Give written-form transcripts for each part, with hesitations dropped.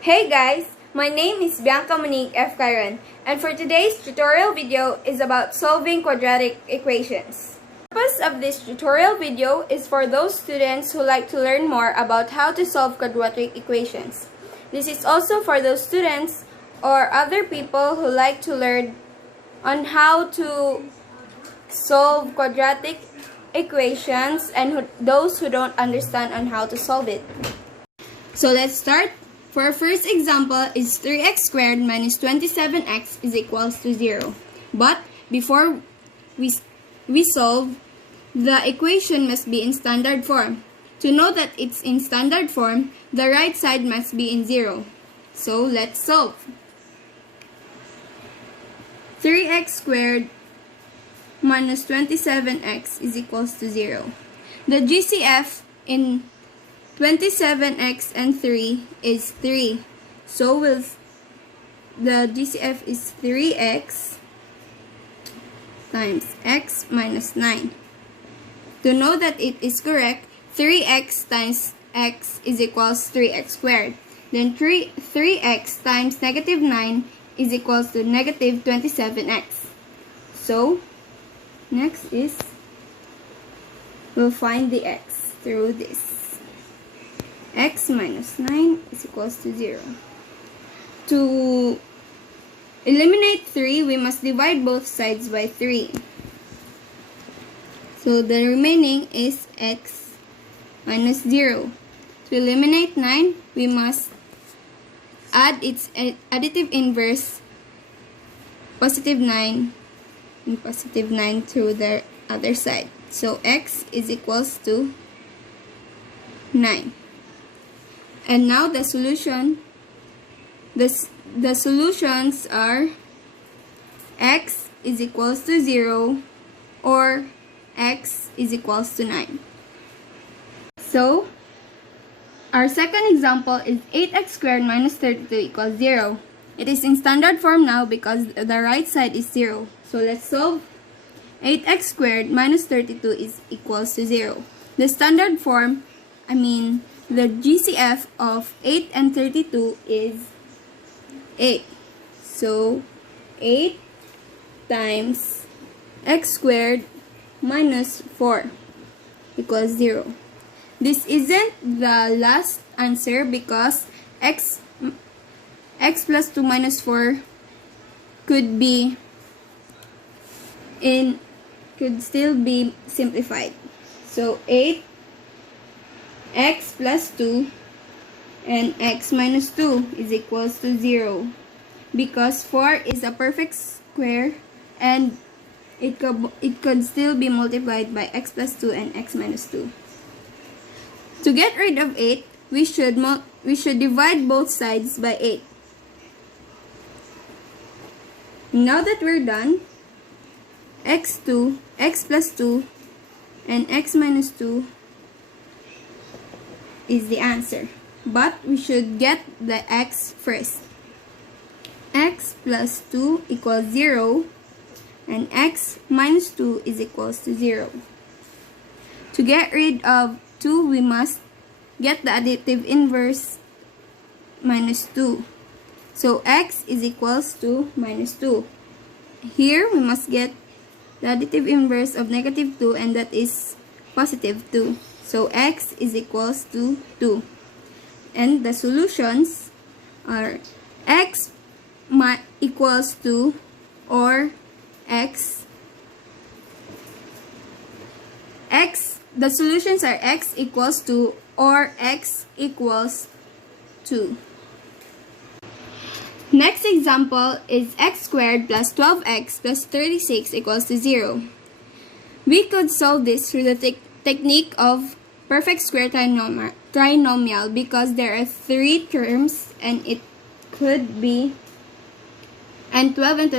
Hey guys, my name is Bianca Monique F. Cayron, and for today's tutorial video is about solving quadratic equations. The purpose of this tutorial video is for those students who like to learn more about how to solve quadratic equations. This is also for those students or other people who like to learn on how to solve quadratic equations and those who don't understand on how to solve it. So let's start. For our first example is 3x squared minus 27x is equals to 0. But before we solve, the equation must be in standard form. To know that it's in standard form, the right side must be in 0. So let's solve. 3x squared minus 27x is equals to 0. The GCF in 27x and 3 is 3. So the GCF is 3x times x minus 9. To know that it is correct, 3x times x is equals 3x squared. Then 3x times negative 9 is equals to negative 27x. So next is we'll find the x through this. X minus 9 is equals to 0. To eliminate 3, we must divide both sides by 3. So the remaining is x minus 0. To eliminate 9, we must add its additive inverse, positive 9, and positive 9 to the other side. So x is equals to 9. And now the solution, the solutions are x is equals to 0 or x is equals to 9. So our second example is 8x squared minus 32 equals 0. It is in standard form now because the right side is 0. So let's solve. 8x squared minus 32 is equals to 0. The standard form, the GCF of 8 and 32 is 8. So 8 times x squared minus 4 equals 0. This isn't the last answer because x plus 2 minus 4 could still be simplified. So 8 x plus 2 and x minus 2 is equals to 0 because 4 is a perfect square and it could still be multiplied by x plus 2 and x minus 2. To get rid of 8, we should divide both sides by 8. Now that we're done, x plus 2 and x minus 2 is the answer. But we should get the x first. X plus 2 equals 0 and x minus 2 is equals to 0. To get rid of 2, we must get the additive inverse minus 2. So x is equals to minus 2. Here we must get the additive inverse of negative 2 and that is positive 2. So x is equals to 2. And the solutions are x equals to or the solutions are x equals to or x equals 2. Next example is x squared plus 12x plus 36 equals to 0. We could solve this through the technique of perfect square trinomial because there are 3 terms and it could be, and 12 and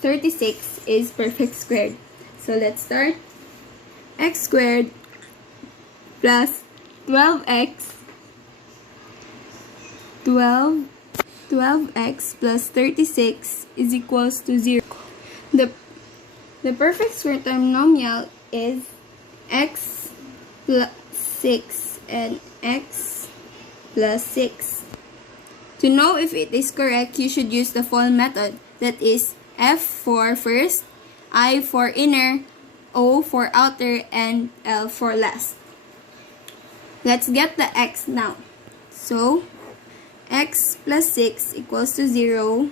36 is perfect squared. So let's start. X squared plus 12x 12x plus 36 is equals to 0. The perfect square trinomial is x plus 6 and x plus 6. To know if it is correct, you should use the FOL method. That is F for first, I for inner, O for outer, and L for last. Let's get the x now. So, x plus 6 equals to 0.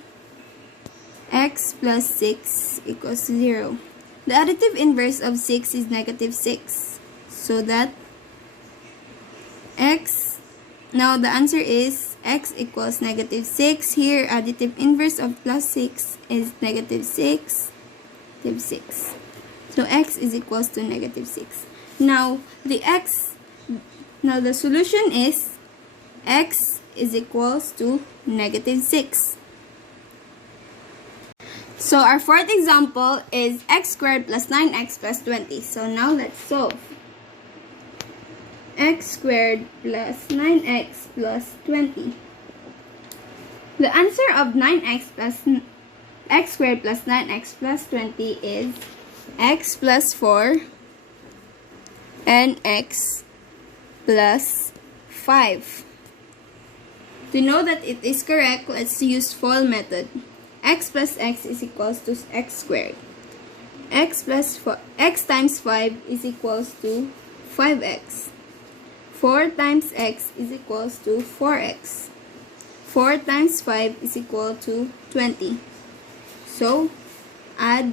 X plus 6 equals to 0. The additive inverse of 6 is negative 6. So that x, now the answer is x equals negative 6. Here, additive inverse of plus 6 is negative 6, negative 6. So x is equals to negative 6. Now, the solution is x is equals to negative 6. So our fourth example is x squared plus 9x plus 20. So now let's solve. X squared plus 9x plus 20. The answer of 9x plus x squared plus 9x plus 20 is x plus 4 and x plus 5. To know that it is correct, let's use FOL method. X plus x is equals to x squared. X times 5 is equals to 5x. 4 times x is equals to 4x. 4 times 5 is equal to 20. So, add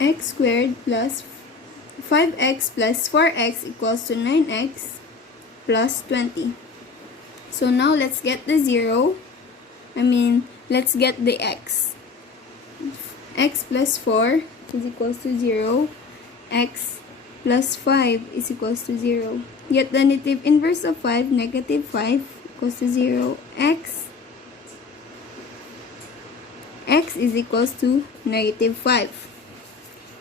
x squared plus 5x plus 4x equals to 9x plus 20. So now let's get the let's get the x. X plus 4 is equals to 0. X plus 5 is equals to 0. Get the negative inverse of 5, negative 5 equals to 0. X is equals to negative 5.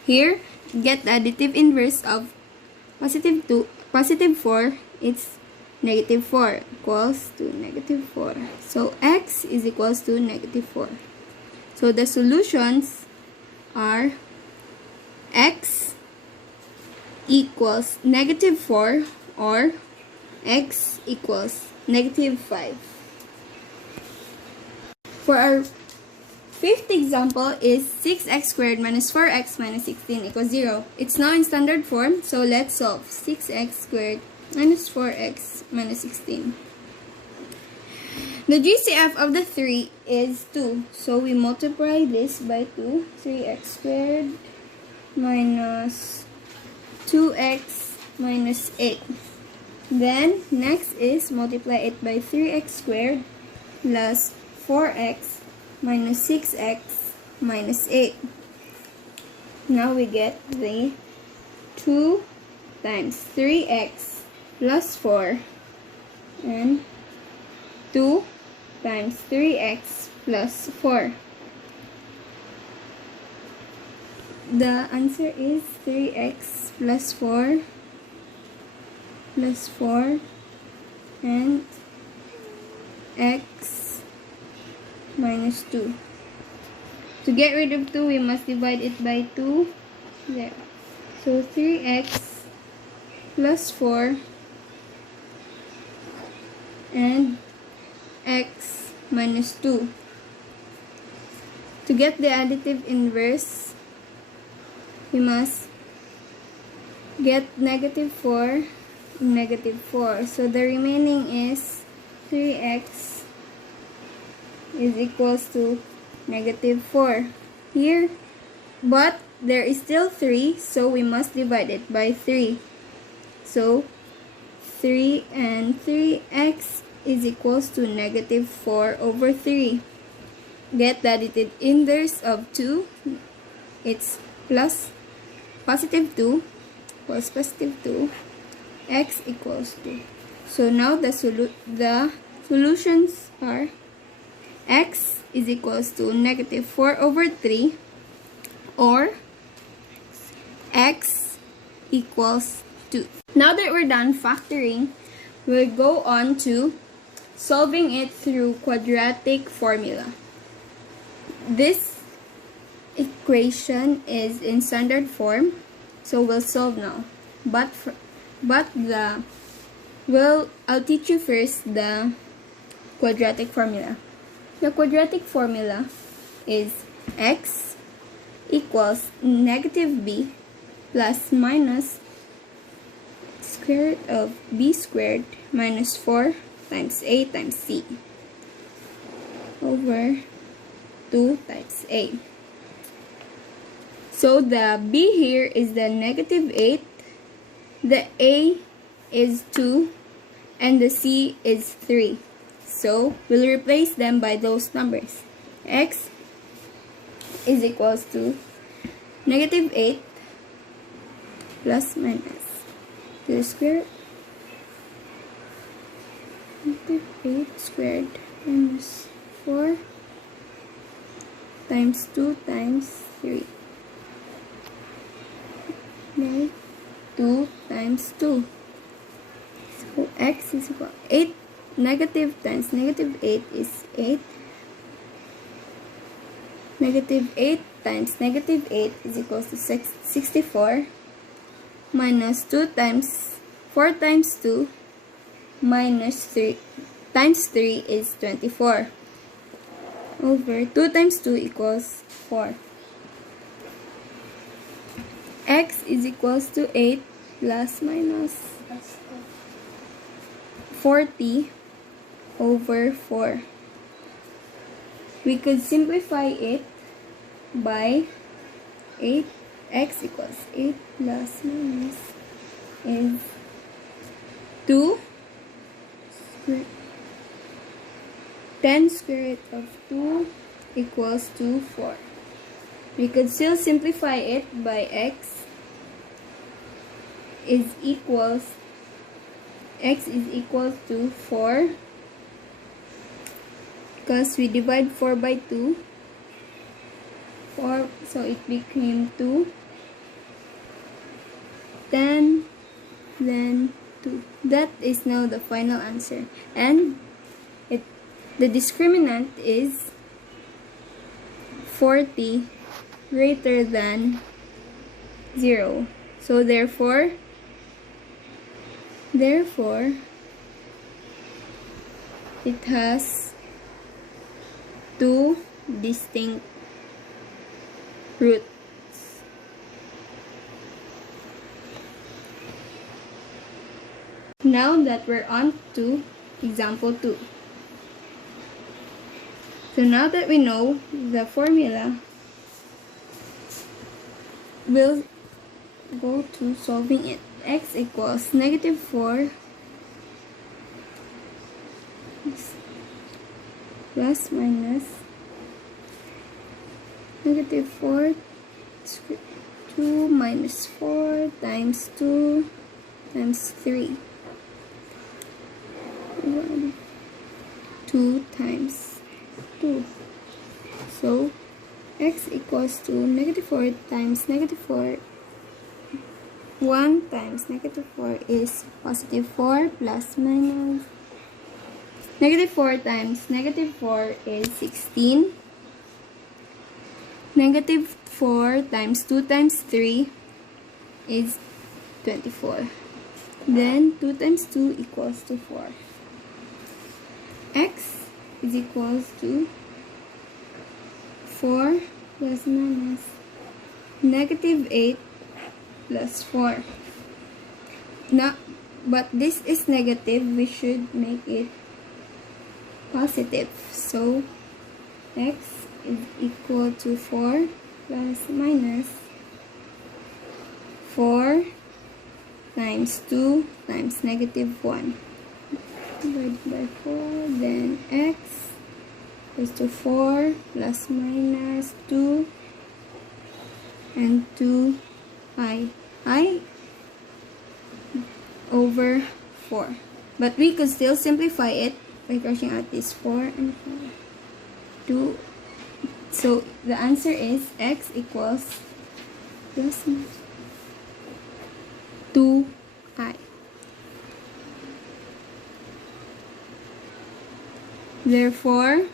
Here, get the additive inverse of positive 4, it's negative 4 equals to negative 4. So, x is equals to negative 4. So, the solutions are x equals negative 4 or x equals negative 5. For our fifth example is 6x squared minus 4x minus 16 equals 0. It's now in standard form, so let's solve. 6x squared minus 4x minus 16. The GCF of the 3 is 2. So we multiply this by 2. 3x squared minus 2x minus 8. Then next is multiply it by 3x squared plus 4x minus 6x minus 8. Now we get the 2 times 3x plus 4 and 2 times 3x plus 4. The answer is 3x plus 4 and x minus 2. To get rid of 2, we must divide it by 2. There. So 3x plus 4 and x minus 2. To get the additive inverse, we must get negative 4 and negative 4. So the remaining is 3x is equals to negative 4 here, but there is still 3, so we must divide it by 3. So 3 and 3x is equals to negative 4 over 3. Get the additive inverse of 2. It's plus positive 2 plus positive 2. X equals 2. So now the solutions are x is equals to negative 4 over 3 or x equals 2. Now that we're done factoring, we'll go on to solving it through quadratic formula. This equation is in standard form, so we'll solve now. I'll teach you first the quadratic formula. The quadratic formula is x equals negative b plus minus square root of b squared minus 4 times a times c over 2 times a. So the b here is the negative 8, the a is 2, and the c is 3. So we'll replace them by those numbers. X is equals to negative 8 plus minus to the square negative 8 squared minus 4 times 2 times 3. 2 times 2. So x is equal 8. Negative times negative 8 is 8. Negative 8 times negative 8 is equal to 64. Minus 2 times 4 times 2 minus 3 times 3 is 24. Over 2 times 2 equals 4. X is equals to 8 plus minus 40 over 4. We could simplify it by 8. X equals 8 plus minus is 2. 10 square root of 2 equals to 4. We could still simplify it by x is equals to 4 because we divide 4 by 2. 4, so it became 2. 10, then 2. That is now the final answer. And the discriminant is 40 greater than 0. So therefore it has two distinct roots. Now that we're on to example 2. So now that we know the formula, we'll go to solving it. X equals negative 4 plus minus negative 4 2 minus 4 times 2 times 3. 2 times 2. So x equals to negative 4 times negative 4. 1 times negative 4 is positive 4 plus minus. Negative 4 times negative 4 is 16. Negative 4 times 2 times 3 is 24. Then 2 times 2 equals to 4. X is equals to 4 plus minus negative 8 plus 4. Now, but this is negative, we should make it positive. So x is equal to 4 plus minus 4 times 2 times negative 1 divided by 4. Then x is to 4 plus minus 2 and 2i over 4. But we could still simplify it by crossing out this 4 and 4. 2. So the answer is x equals plus 2i. Therefore,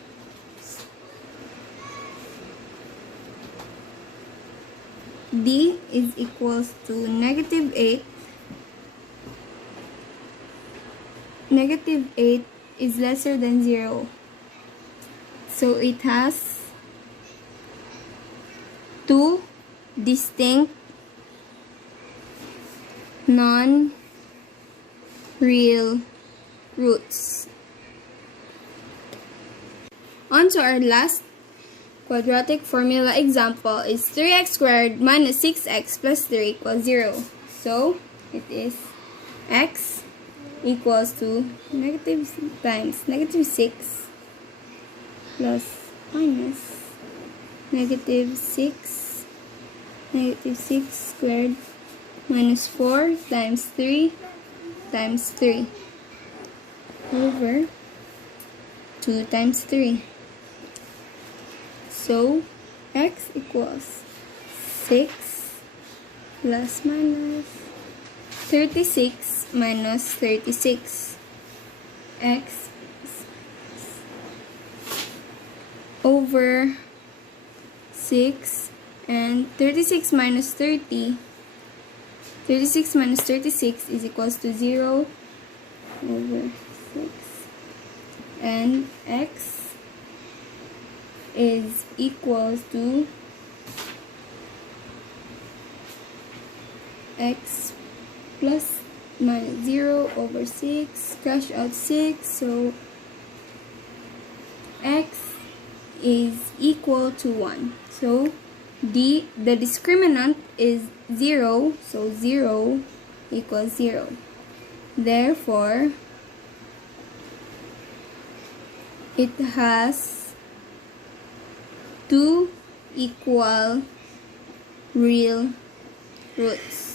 D is equals to negative 8 is lesser than 0. So it has two distinct non-real roots. On to our last quadratic formula example is 3x squared minus 6x plus 3 equals 0. So it is x equals to negative times negative 6 plus minus negative 6 squared minus 4 times 3 times 3 over 2 times 3. So x equals 6 plus minus 36 minus 36. X over 6 and 36 minus 30. 36 minus 36 is equals to 0 over 6. And x is equals to x plus minus 0 over 6, crush out 6, so x is equal to 1. So the discriminant is 0, so 0 equals 0. Therefore, it has two equal real roots.